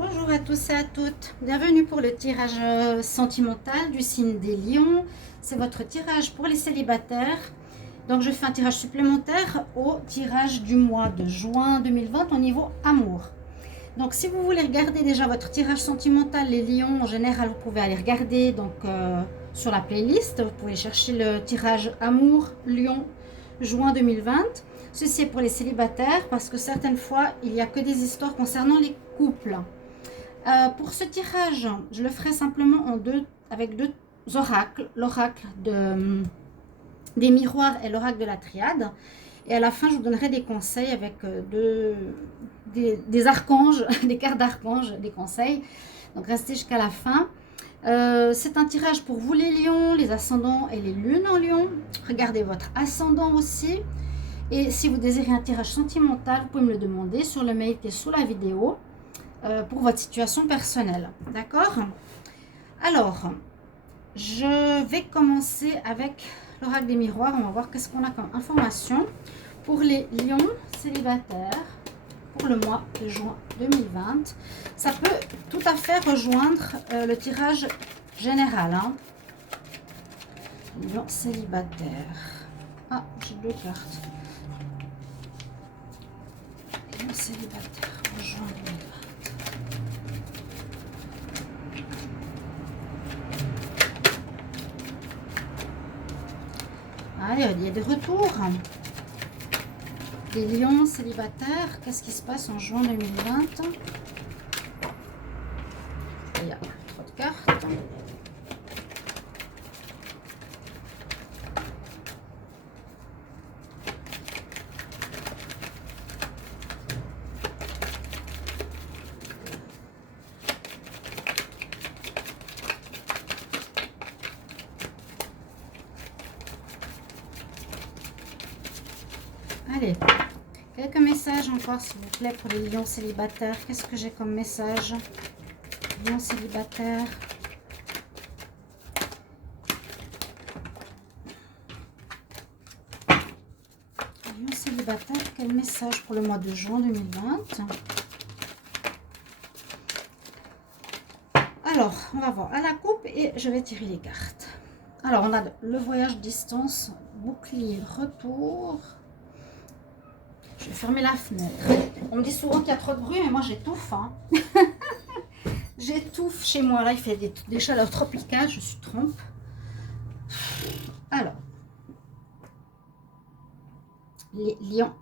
Bonjour à tous et à toutes, bienvenue pour le tirage sentimental du signe des lions. C'est votre tirage pour les célibataires. Donc je fais un tirage supplémentaire au tirage du mois de juin 2020 au niveau amour. Donc si vous voulez regarder déjà votre tirage sentimental, les lions en général, vous pouvez aller regarder sur la playlist. Vous pouvez chercher le tirage amour lion juin 2020. Ceci est pour les célibataires parce que certaines fois il n'y a que des histoires concernant les couples. Pour ce tirage, je le ferai simplement avec deux oracles, l'oracle des miroirs et l'oracle de la triade. Et à la fin, je vous donnerai des conseils avec des archanges, des cartes d'archanges, des conseils. Donc restez jusqu'à la fin. C'est un tirage pour vous les lions, les ascendants et les lunes en lion. Regardez votre ascendant aussi. Et si vous désirez un tirage sentimental, vous pouvez me le demander sur le mail qui est sous la vidéo. Pour votre situation personnelle. D'accord? Alors, je vais commencer avec l'oracle des miroirs. On va voir qu'est-ce qu'on a comme information pour les lions célibataires pour le mois de juin 2020. Ça peut tout à fait rejoindre le tirage général. Lions célibataires. Ah, j'ai deux cartes. Lions célibataires pour juin 2020. Il y a des retours. Les lions célibataires, qu'est-ce qui se passe en juin 2020? Il y a trop de cartes. Allez, quelques messages encore s'il vous plaît pour les lions célibataires. Qu'est-ce que j'ai comme message? Lions célibataires. Lions célibataires, quel message pour le mois de juin 2020? Alors, on va voir à la coupe et je vais tirer les cartes. Alors, on a le voyage distance, bouclier, retour. Je vais fermer la fenêtre. On me dit souvent qu'il y a trop de bruit, mais moi j'étouffe. J'étouffe chez moi. Là, il fait des chaleurs tropicales. Je suis trompe. Alors, les lions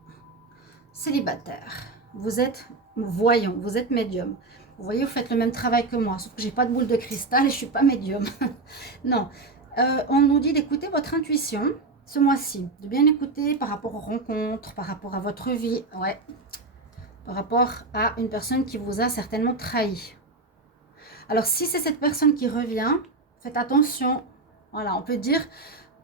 célibataires. Vous êtes voyant, vous êtes médium. Vous voyez, vous faites le même travail que moi, sauf que j'ai pas de boule de cristal et je suis pas médium. Non. On nous dit d'écouter votre intuition ce mois-ci, de bien écouter par rapport aux rencontres, par rapport à votre vie, ouais, par rapport à une personne qui vous a certainement trahi. Alors, si c'est cette personne qui revient, faites attention. Voilà, on peut dire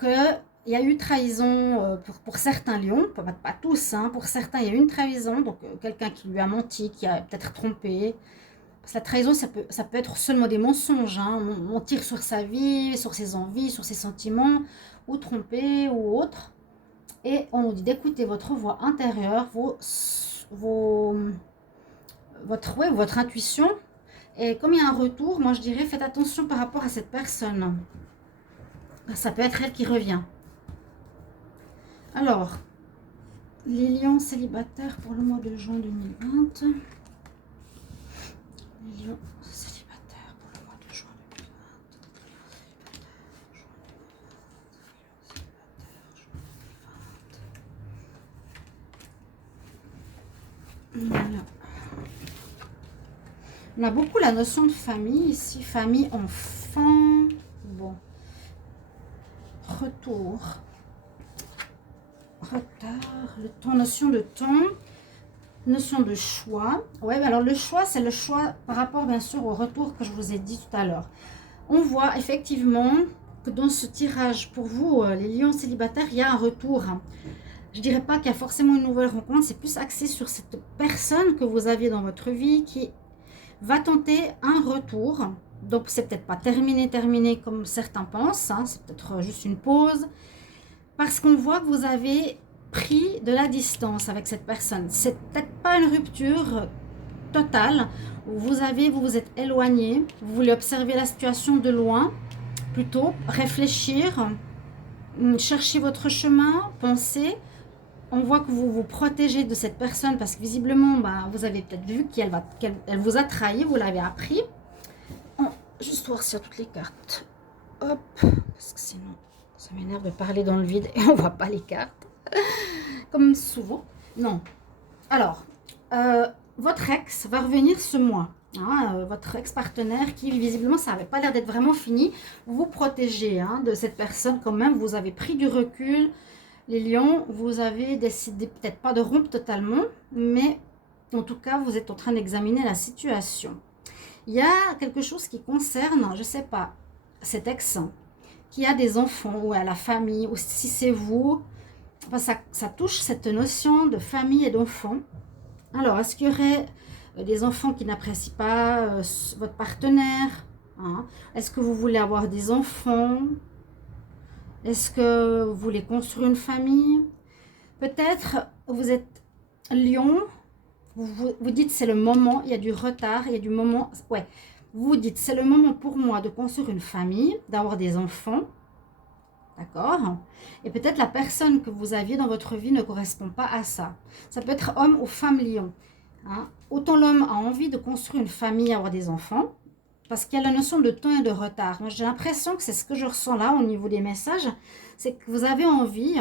qu'il y a eu trahison pour certains lions, pas tous, pour certains, il y a eu une trahison, donc quelqu'un qui lui a menti, qui a peut-être trompé. Parce que la trahison, ça peut être seulement des mensonges, mentir sur sa vie, sur ses envies, sur ses sentiments, ou tromper ou autre. Et on nous dit d'écouter votre voix intérieure, votre intuition. Et comme il y a un retour, moi je dirais faites attention par rapport à cette personne. Ça peut être elle qui revient. Alors, les lions célibataires pour le mois de juin 2020. Les lions célibataires pour le mois de juin 2020. Voilà. On a beaucoup la notion de famille ici, famille, enfant. Bon. Retour. Retard, le temps, notion de temps, notion de choix. Ouais, alors le choix, c'est le choix par rapport bien sûr au retour que je vous ai dit tout à l'heure. On voit effectivement que dans ce tirage, pour vous, les lions célibataires, il y a un retour. Je ne dirais pas qu'il y a forcément une nouvelle rencontre, c'est plus axé sur cette personne que vous aviez dans votre vie qui va tenter un retour. Donc, c'est peut-être pas terminé comme certains pensent, c'est peut-être juste une pause. Parce qu'on voit que vous avez pris de la distance avec cette personne. C'est peut-être pas une rupture total. Vous vous êtes éloigné, vous voulez observer la situation de loin, plutôt réfléchir, chercher votre chemin, penser. On voit que vous vous protégez de cette personne parce que visiblement, bah, vous avez peut-être vu qu'elle vous a trahi, vous l'avez appris. Juste voir s'il y a toutes les cartes. Hop, parce que sinon, ça m'énerve de parler dans le vide et on voit pas les cartes. Comme souvent. Non. Alors, votre ex va revenir ce mois. Hein, votre ex-partenaire qui, visiblement, ça n'avait pas l'air d'être vraiment fini. Vous vous protégez de cette personne quand même. Vous avez pris du recul. Les lions, vous avez décidé peut-être pas de rompre totalement, mais en tout cas, vous êtes en train d'examiner la situation. Il y a quelque chose qui concerne, je ne sais pas, cet ex qui a des enfants ou à la famille, ou si c'est vous, enfin, ça touche cette notion de famille et d'enfants. Alors, est-ce qu'il y aurait des enfants qui n'apprécient pas votre partenaire, hein? Est-ce que vous voulez avoir des enfants? Est-ce que vous voulez construire une famille? Peut-être vous êtes lion, vous dites c'est le moment, il y a du retard, il y a du moment, ouais. Vous dites c'est le moment pour moi de construire une famille, d'avoir des enfants, d'accord? Et peut-être la personne que vous aviez dans votre vie ne correspond pas à ça. Ça peut être homme ou femme lion. Hein? Autant l'homme a envie de construire une famille, avoir des enfants, parce qu'il y a la notion de temps et de retard. Moi, j'ai l'impression que c'est ce que je ressens là au niveau des messages, c'est que vous avez envie,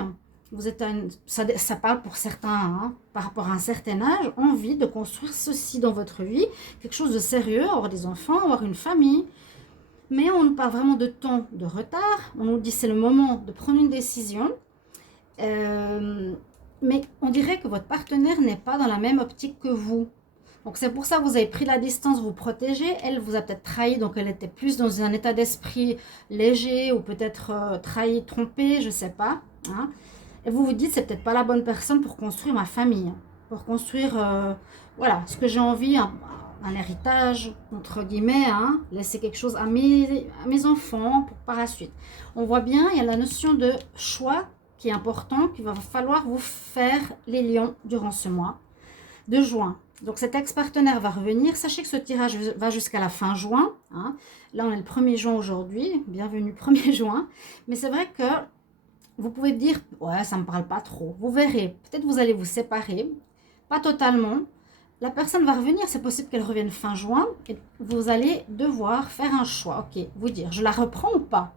vous êtes ça parle pour certains, par rapport à un certain âge, envie de construire ceci dans votre vie, quelque chose de sérieux, avoir des enfants, avoir une famille. Mais on nous parle vraiment de temps de retard, on nous dit c'est le moment de prendre une décision. Mais on dirait que votre partenaire n'est pas dans la même optique que vous. Donc c'est pour ça que vous avez pris la distance, vous protégez. Elle vous a peut-être trahi, donc elle était plus dans un état d'esprit léger ou peut-être trahi, trompé, je ne sais pas. Hein. Et vous vous dites, c'est peut-être pas la bonne personne pour construire ma famille, pour construire, voilà, ce que j'ai envie, un héritage, entre guillemets, hein, laisser quelque chose à mes enfants pour par la suite. On voit bien, il y a la notion de choix qui est important, qu'il va falloir vous faire les lions durant ce mois de juin. Donc cet ex-partenaire va revenir. Sachez que ce tirage va jusqu'à la fin juin. Hein. Là, on est le 1er juin aujourd'hui. Bienvenue 1er juin. Mais c'est vrai que vous pouvez dire, ouais, ça ne me parle pas trop. Vous verrez, peut-être vous allez vous séparer. Pas totalement. La personne va revenir. C'est possible qu'elle revienne fin juin. Et vous allez devoir faire un choix. Ok, vous dire, je la reprends ou pas?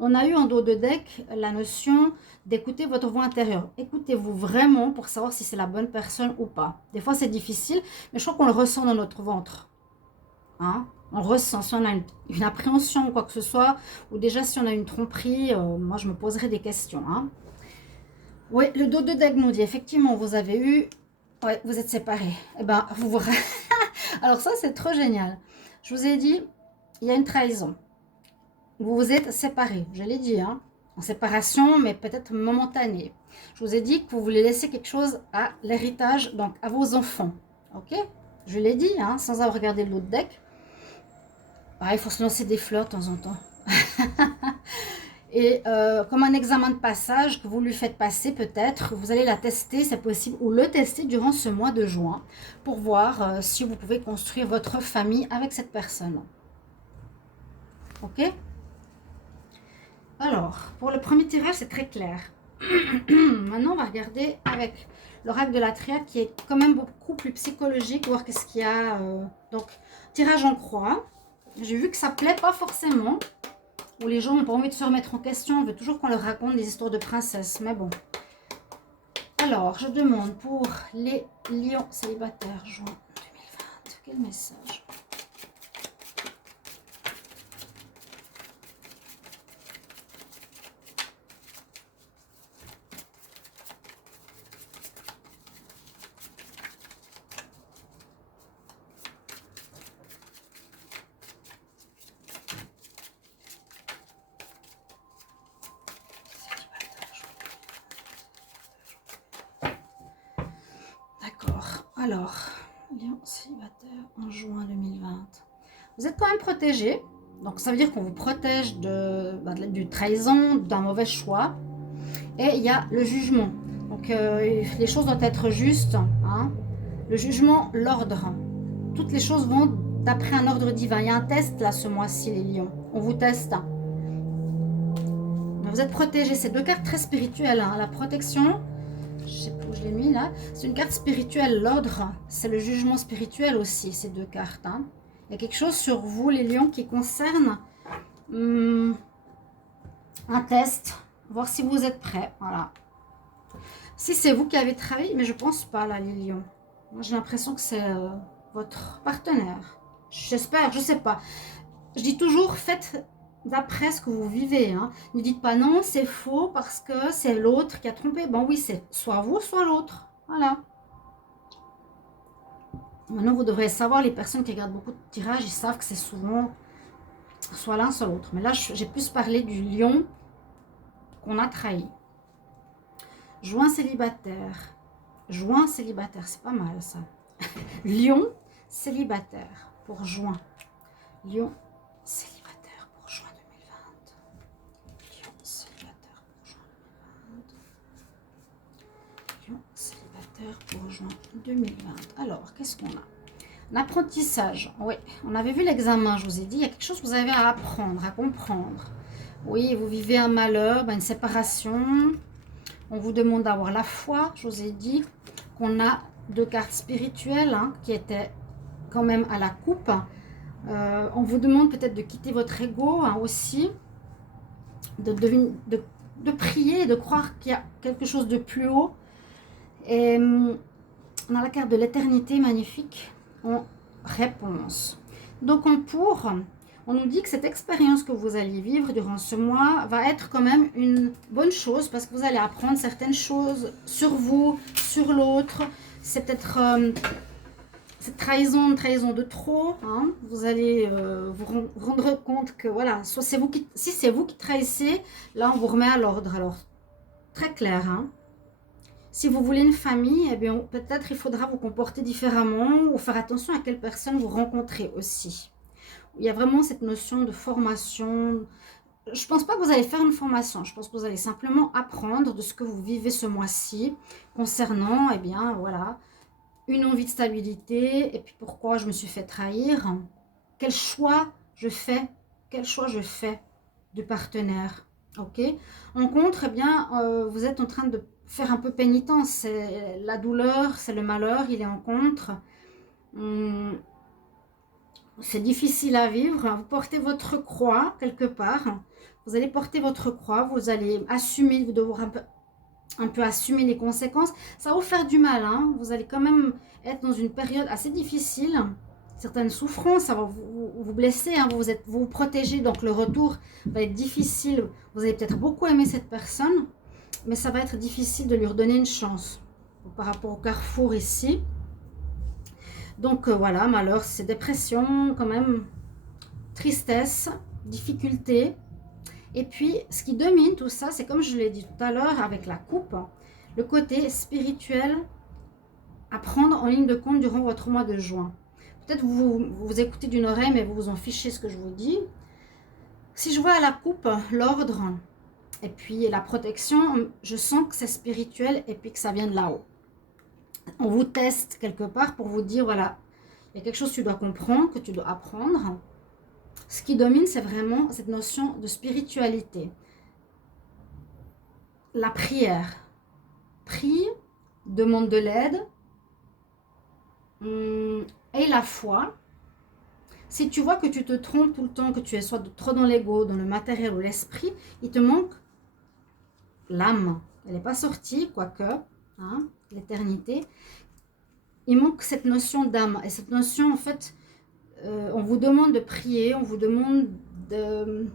On a eu en dos de deck la notion d'écouter votre voix intérieure. Écoutez-vous vraiment pour savoir si c'est la bonne personne ou pas. Des fois, c'est difficile, mais je crois qu'on le ressent dans notre ventre. Hein? On ressent, si on a une appréhension ou quoi que ce soit, ou déjà si on a une tromperie, moi, je me poserai des questions. Hein? Oui, le dos de deck nous dit, effectivement, vous avez eu... Ouais, vous êtes séparés. Eh ben, vous... Alors ça, c'est trop génial. Je vous ai dit, il y a une trahison. Vous vous êtes séparés, je l'ai dit, hein, en séparation, mais peut-être momentanée. Je vous ai dit que vous voulez laisser quelque chose à l'héritage, donc à vos enfants. Ok? Je l'ai dit, hein, sans avoir regardé l'autre deck. Ah, il faut se lancer des fleurs de temps en temps. Et comme un examen de passage que vous lui faites passer peut-être, vous allez la tester, c'est possible, ou le tester durant ce mois de juin pour voir si vous pouvez construire votre famille avec cette personne. Ok? Alors, pour le premier tirage, c'est très clair. Maintenant, on va regarder avec l'oracle de la triade qui est quand même beaucoup plus psychologique, voir qu'est-ce qu'il y a. Donc, tirage en croix. J'ai vu que ça plaît pas forcément. Ou les gens n'ont pas envie de se remettre en question. On veut toujours qu'on leur raconte des histoires de princesses. Mais bon. Alors, je demande pour les lions célibataires, juin 2020. Quel message ? Alors, lion célibataire en juin 2020. Vous êtes quand même protégé. Donc, ça veut dire qu'on vous protège du trahison, d'un mauvais choix. Et il y a le jugement. Donc, les choses doivent être justes. Hein. Le jugement, l'ordre. toutes les choses vont d'après un ordre divin. Il y a un test là ce mois-ci, les lions. On vous teste. Vous êtes protégés. C'est deux cartes très spirituelles. Hein. La protection, je sais pas où je l'ai mis là. C'est une carte spirituelle. L'ordre, c'est le jugement spirituel aussi, ces deux cartes. Hein. Il y a quelque chose sur vous, les lions, qui concerne un test. Voir si vous êtes prêts. Voilà. Si c'est vous qui avez travaillé, mais je pense pas là, les lions. Moi, j'ai l'impression que c'est votre partenaire. J'espère, je sais pas. Je dis toujours, faites d'après ce que vous vivez. Hein. Ne dites pas non, c'est faux parce que c'est l'autre qui a trompé. Bon oui, c'est soit vous, soit l'autre. Voilà. Maintenant, vous devrez savoir, les personnes qui regardent beaucoup de tirages, ils savent que c'est souvent soit l'un, soit l'autre. Mais là, j'ai plus parlé du lion qu'on a trahi. Joint célibataire. Joint célibataire, c'est pas mal ça. Lion célibataire pour juin. Lion célibataire pour juin 2020. Lion célibataire pour juin 2020. Lion célibataire pour juin 2020. Alors, qu'est-ce qu'on a? Un apprentissage. Oui, on avait vu l'examen, je vous ai dit. Il y a quelque chose que vous avez à apprendre, à comprendre. Oui, vous vivez un malheur, une séparation. On vous demande d'avoir la foi. Je vous ai dit qu'on a deux cartes spirituelles hein, qui étaient quand même à la coupe. On vous demande peut-être de quitter votre ego hein, aussi, de prier et de croire qu'il y a quelque chose de plus haut. Et on a la carte de l'éternité magnifique en réponse. Donc on nous dit que cette expérience que vous allez vivre durant ce mois va être quand même une bonne chose parce que vous allez apprendre certaines choses sur vous, sur l'autre. C'est peut-être cette trahison de trop. Hein. Vous allez vous rendre compte que voilà, soit c'est vous qui, si c'est vous qui trahissez, là on vous remet à l'ordre. Alors très clair. Hein. Si vous voulez une famille, eh bien peut-être il faudra vous comporter différemment ou faire attention à quelle personne vous rencontrez aussi. Il y a vraiment cette notion de formation. Je ne pense pas que vous allez faire une formation. Je pense que vous allez simplement apprendre de ce que vous vivez ce mois-ci concernant, eh bien, voilà, une envie de stabilité et puis pourquoi je me suis fait trahir. Quel choix je fais du partenaire. Ok. En contre, eh bien, vous êtes en train de faire un peu pénitence. C'est la douleur, c'est le malheur, il est en contre. C'est difficile à vivre. Vous portez votre croix quelque part. Vous allez porter votre croix. Vous allez assumer, vous devrez un peu assumer les conséquences. Ça va vous faire du mal. Hein. Vous allez quand même être dans une période assez difficile. Certaines souffrances, ça va vous blesser. Hein. Vous vous protégez. Donc le retour va être difficile. Vous allez peut-être beaucoup aimer cette personne. Mais ça va être difficile de lui redonner une chance. Par rapport au carrefour ici. Donc voilà, malheur, c'est dépression, quand même, tristesse, difficulté. Et puis, ce qui domine tout ça, c'est comme je l'ai dit tout à l'heure avec la coupe, le côté spirituel à prendre en ligne de compte durant votre mois de juin. Peut-être vous écoutez d'une oreille, mais vous vous en fichez ce que je vous dis. Si je vois à la coupe l'ordre et puis la protection, je sens que c'est spirituel et puis que ça vient de là-haut. On vous teste quelque part pour vous dire, voilà, il y a quelque chose que tu dois comprendre, que tu dois apprendre. Ce qui domine, c'est vraiment cette notion de spiritualité. La prière. Prie, demande de l'aide. Et la foi. Si tu vois que tu te trompes tout le temps, que tu es soit trop dans l'ego, dans le matériel ou l'esprit, il te manque l'âme. Elle n'est pas sortie, quoique, hein, l'éternité. Il manque cette notion d'âme. Et cette notion, en fait, on vous demande de prier, on vous demande de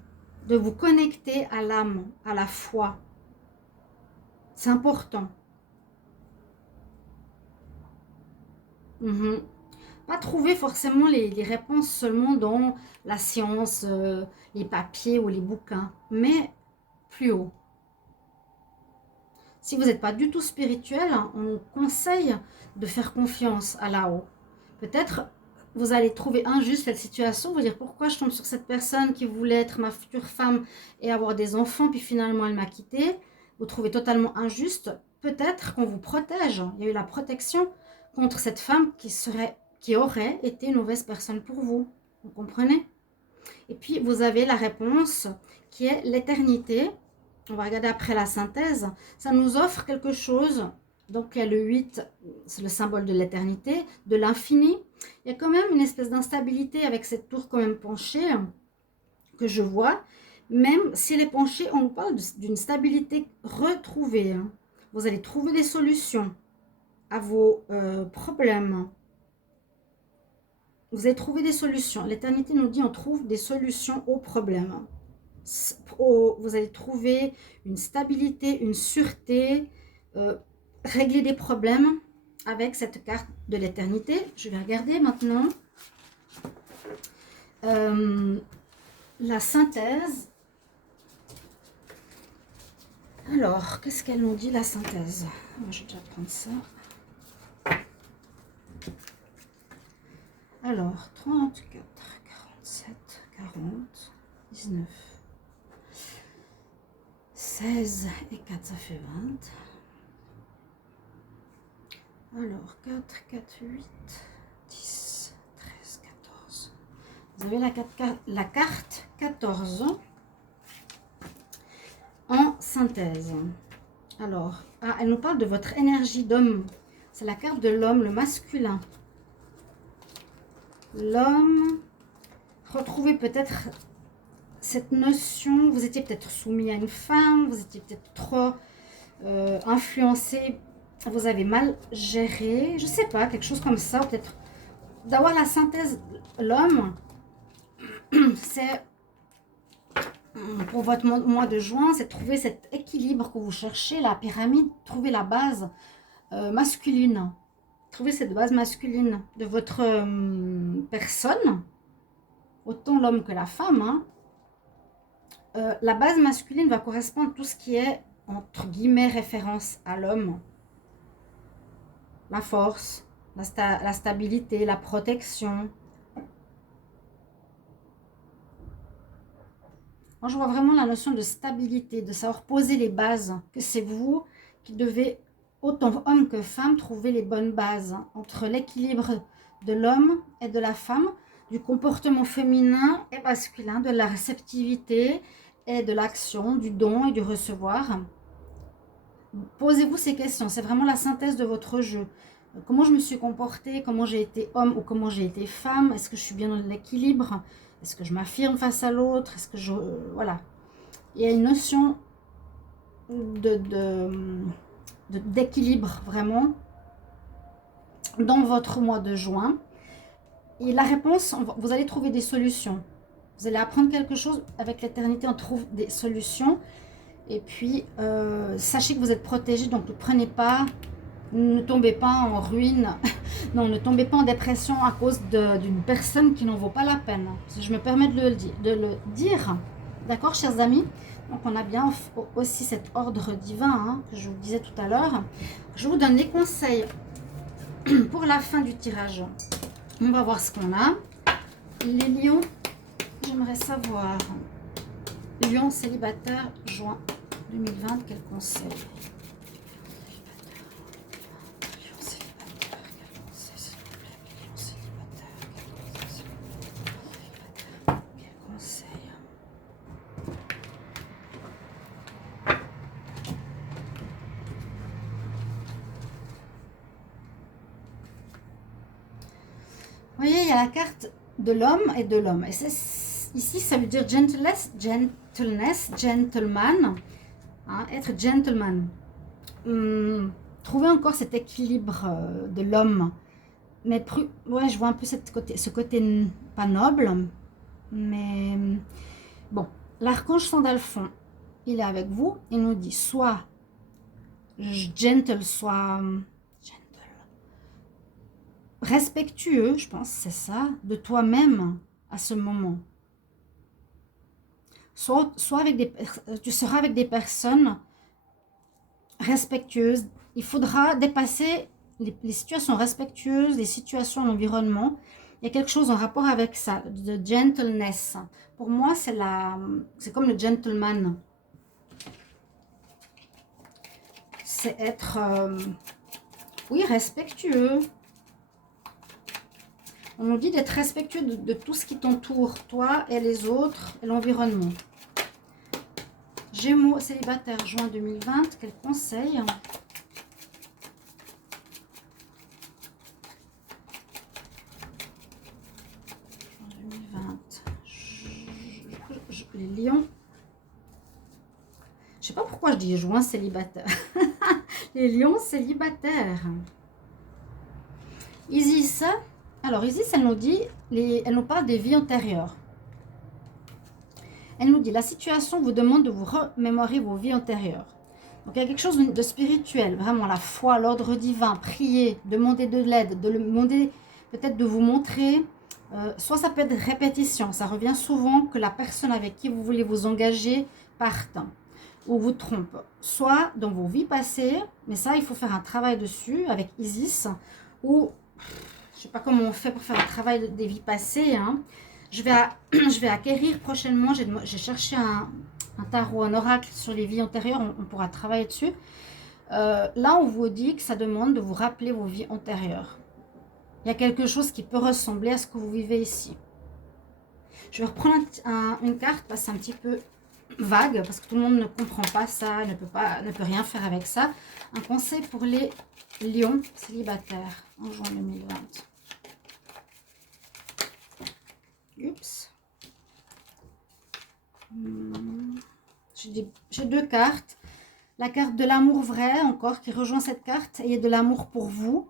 vous connecter à l'âme, à la foi. C'est important. Pas trouver forcément les réponses seulement dans la science, les papiers ou les bouquins, mais plus haut. Si vous n'êtes pas du tout spirituel, on conseille de faire confiance à là-haut. Peut-être vous allez trouver injuste cette situation, vous dire pourquoi je tombe sur cette personne qui voulait être ma future femme et avoir des enfants, puis finalement elle m'a quitté. Vous trouvez totalement injuste. Peut-être qu'on vous protège. Il y a eu la protection contre cette femme qui serait qui aurait été une mauvaise personne pour vous. Vous comprenez? Et puis, vous avez la réponse qui est l'éternité. On va regarder après la synthèse. Ça nous offre quelque chose. Donc, il y a le 8, c'est le symbole de l'éternité, de l'infini. Il y a quand même une espèce d'instabilité avec cette tour quand même penchée que je vois. Même si elle est penchée, on parle d'une stabilité retrouvée. Vous allez trouver des solutions à vos problèmes. Vous allez trouver des solutions. L'éternité nous dit on trouve des solutions aux problèmes. Vous allez trouver une stabilité, une sûreté, régler des problèmes avec cette carte de l'éternité. Je vais regarder maintenant la synthèse. Alors, qu'est-ce qu'elle nous dit la synthèse? Moi, je vais déjà prendre ça. Alors, 34, 47, 40, 19, 16 et 4, ça fait 20. Alors, 4, 4, 8, 10, 13, 14. Vous avez la carte 14 en synthèse. Alors, elle nous parle de votre énergie d'homme. C'est la carte de l'homme, le masculin. L'homme, retrouvez peut-être cette notion, vous étiez peut-être soumis à une femme, vous étiez peut-être trop influencé, vous avez mal géré, je sais pas, quelque chose comme ça, peut-être d'avoir la synthèse, l'homme, c'est pour votre mois de juin, c'est trouver cet équilibre que vous cherchez, la pyramide, trouver la base masculine. Trouver cette base masculine de votre personne, autant l'homme que la femme. Hein. La base masculine va correspondre à tout ce qui est, entre guillemets, référence à l'homme. La force, la stabilité, la protection. Moi, je vois vraiment la notion de stabilité, de savoir poser les bases, que c'est vous qui devez, autant homme que femme, trouver les bonnes bases entre l'équilibre de l'homme et de la femme, du comportement féminin et masculin, de la réceptivité et de l'action, du don et du recevoir. Posez-vous ces questions, c'est vraiment la synthèse de votre jeu. Comment je me suis comportée, comment j'ai été homme ou comment j'ai été femme, est-ce que je suis bien dans l'équilibre, est-ce que je m'affirme face à l'autre, est-ce que je... voilà. Il y a une notion d'équilibre vraiment dans votre mois de juin. Et la réponse, vous allez trouver des solutions. Vous allez apprendre quelque chose. Avec l'éternité, on trouve des solutions. Et puis, sachez que vous êtes protégés, donc ne prenez pas, ne tombez pas en ruine. Non, ne tombez pas en dépression à cause d'une personne qui n'en vaut pas la peine. Je me permets de le dire. D'accord, chers amis? Donc, on a bien aussi cet ordre divin hein, que je vous disais tout à l'heure. Je vous donne les conseils pour la fin du tirage. On va voir ce qu'on a. Les lions, j'aimerais savoir. Lion célibataire, juin 2020, quel conseil? Lion célibataire, quel conseil s'il vous plaît? Lion célibataire, quel conseil? Vous voyez, il y a la carte de l'homme et de l'homme. Et ici, ça veut dire gentleness, gentleman. Hein, être gentleman. Trouver encore cet équilibre de l'homme. Mais ouais, je vois un peu ce côté pas noble. Mais bon, l'archange Sandalphon, il est avec vous. Il nous dit soit gentle, soit respectueux, je pense, c'est ça, de toi-même à ce moment. Soit avec tu seras avec des personnes respectueuses. Il faudra dépasser les situations respectueuses, les situations, l'environnement. Il y a quelque chose en rapport avec ça, de gentleness. Pour moi, c'est comme le gentleman. C'est être, oui, respectueux. On nous dit d'être respectueux de tout ce qui t'entoure, toi et les autres, et l'environnement. Gémeaux, célibataire, juin 2020, quel conseil? Les lions. Je sais pas pourquoi je dis juin célibataire. Les lions célibataires. Isis. Alors Isis, elle nous dit, elle nous parle des vies antérieures. Elle nous dit, la situation vous demande de vous remémorer vos vies antérieures. Donc il y a quelque chose de spirituel, vraiment la foi, l'ordre divin, prier, demander de l'aide, de demander peut-être de vous montrer. Soit ça peut être répétition, ça revient souvent que la personne avec qui vous voulez vous engager parte ou vous trompe. Soit dans vos vies passées, mais ça il faut faire un travail dessus avec Isis, ou je ne sais pas comment on fait pour faire le travail des vies passées. Hein. Je vais acquérir prochainement, j'ai cherché un tarot, un oracle sur les vies antérieures, on pourra travailler dessus. Là on vous dit que ça demande de vous rappeler vos vies antérieures. Il y a quelque chose qui peut ressembler à ce que vous vivez ici. Je vais reprendre une carte parce que c'est un petit peu vague, parce que tout le monde ne comprend pas ça, ne peut rien faire avec ça. Un conseil pour les lions célibataires en juin 2020. Oups. J'ai deux cartes. La carte de l'amour vrai, encore, qui rejoint cette carte. Et de l'amour pour vous.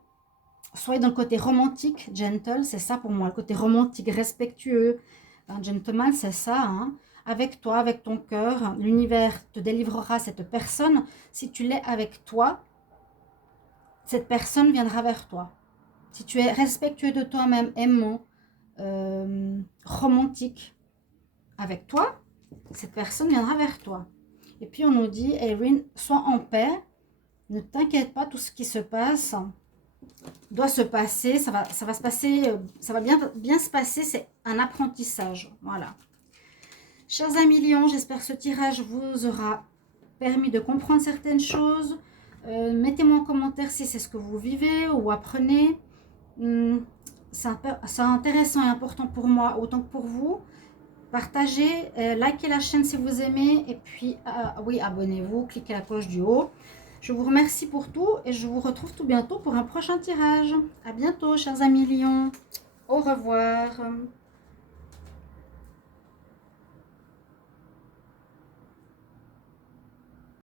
Soyez dans le côté romantique, gentle, c'est ça pour moi. Le côté romantique, respectueux. Un gentleman, c'est ça. Hein. Avec toi, avec ton cœur, l'univers te délivrera cette personne. Si tu l'es avec toi, cette personne viendra vers toi. Si tu es respectueux de toi-même, aimant, romantique avec toi, cette personne viendra vers toi. Et puis on nous dit, Erin, sois en paix, ne t'inquiète pas, tout ce qui se passe doit se passer, ça va se passer, ça va bien se passer, c'est un apprentissage, voilà. Chers amis lions, j'espère que ce tirage vous aura permis de comprendre certaines choses. Mettez-moi en commentaire si c'est ce que vous vivez ou apprenez. C'est intéressant et important pour moi autant que pour vous. Partagez, likez la chaîne si vous aimez et puis oui, abonnez-vous, cliquez la cloche du haut. Je vous remercie pour tout et je vous retrouve tout bientôt pour un prochain tirage. À bientôt, chers amis lions. Au revoir.